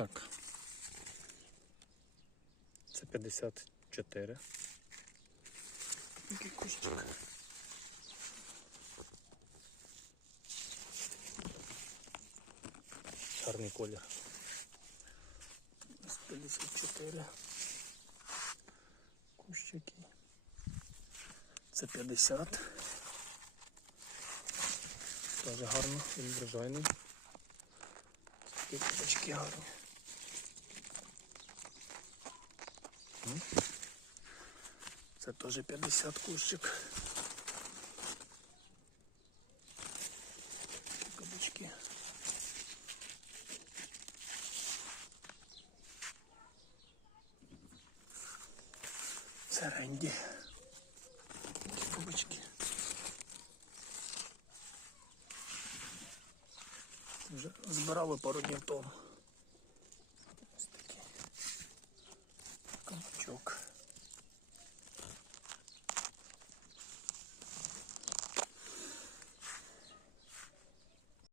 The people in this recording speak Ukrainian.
Так. Це 54. Який кущик. Гарний колір. Ось 54. Кущики. Це 50. Теж гарно, він врожайний. Такі куточки гарні. Це теж 50 кущик. Кабачки. Це ренді. Кабачки. Вже збирали пару днів тому. し。